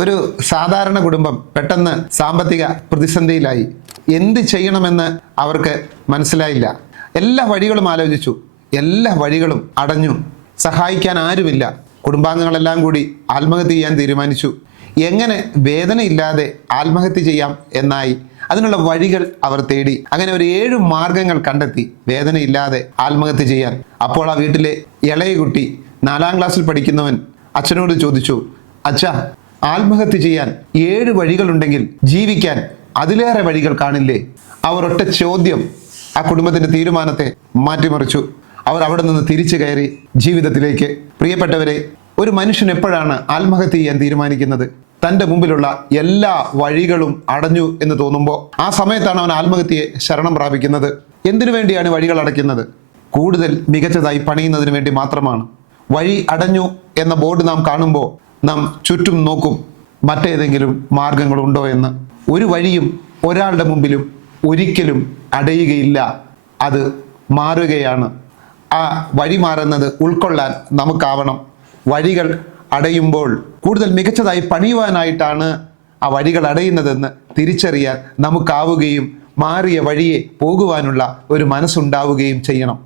ഒരു സാധാരണ കുടുംബം പെട്ടെന്ന് സാമ്പത്തിക പ്രതിസന്ധിയിലായി. എന്ത് ചെയ്യണമെന്ന് അവർക്ക് മനസ്സിലായില്ല. എല്ലാ വഴികളും ആലോചിച്ചു, എല്ലാ വഴികളും അടഞ്ഞു. സഹായിക്കാൻ ആരുമില്ല. കുടുംബാംഗങ്ങളെല്ലാം കൂടി ആത്മഹത്യ ചെയ്യാൻ തീരുമാനിച്ചു. എങ്ങനെ വേദനയില്ലാതെ ആത്മഹത്യ ചെയ്യാം എന്നായി. അതിനുള്ള വഴികൾ അവർ തേടി. അങ്ങനെ ഒരു 7 മാർഗങ്ങൾ കണ്ടെത്തി വേദനയില്ലാതെ ആത്മഹത്യ ചെയ്യാൻ. അപ്പോൾ ആ വീട്ടിലെ ഇളയ കുട്ടി 4ാം ക്ലാസ്സിൽ പഠിക്കുന്നവൻ അച്ഛനോട് ചോദിച്ചു, അച്ഛാ, ആത്മഹത്യ ചെയ്യാൻ 7 വഴികളുണ്ടെങ്കിൽ ജീവിക്കാൻ അതിലേറെ വഴികൾ കാണില്ലേ? അവർ ഒറ്റ ചോദ്യം ആ കുടുംബത്തിന്റെ തീരുമാനത്തെ മാറ്റിമറിച്ചു. അവർ അവിടെ നിന്ന് തിരിച്ചു കയറി ജീവിതത്തിലേക്ക്. പ്രിയപ്പെട്ടവരെ, ഒരു മനുഷ്യൻ എപ്പോഴാണ് ആത്മഹത്യ ചെയ്യാൻ തീരുമാനിക്കുന്നത്? തൻ്റെ മുമ്പിലുള്ള എല്ലാ വഴികളും അടഞ്ഞു എന്ന് തോന്നുമ്പോൾ ആ സമയത്താണ് അവൻ ആത്മഹത്യയെ ശരണം പ്രാപിക്കുന്നത്. എന്തിനു വേണ്ടിയാണ് വഴികൾ അടയ്ക്കുന്നത്? കൂടുതൽ മികച്ചതായി പണിയുന്നതിന് വേണ്ടി മാത്രമാണ്. വഴി അടഞ്ഞു എന്ന ബോർഡ് നാം കാണുമ്പോൾ നാം ചുറ്റും നോക്കും, മറ്റേതെങ്കിലും മാർഗങ്ങളുണ്ടോ എന്ന്. ഒരു വഴിയും ഒരാളുടെ മുമ്പിലും ഒരിക്കലും അടയുകയില്ല. അത് മാറുകയാണ്. ആ വഴി മാറുന്നത് ഉൾക്കൊള്ളാൻ നമുക്കാവണം. വഴികൾ അടയുമ്പോൾ കൂടുതൽ മികച്ചതായി പണിയുവാനായിട്ടാണ് ആ വഴികൾ അടയുന്നതെന്ന് തിരിച്ചറിയാൻ നമുക്കാവുകയും മാറിയ വഴിയെ പോകുവാനുള്ള ഒരു മനസ്സുണ്ടാവുകയും ചെയ്യണം.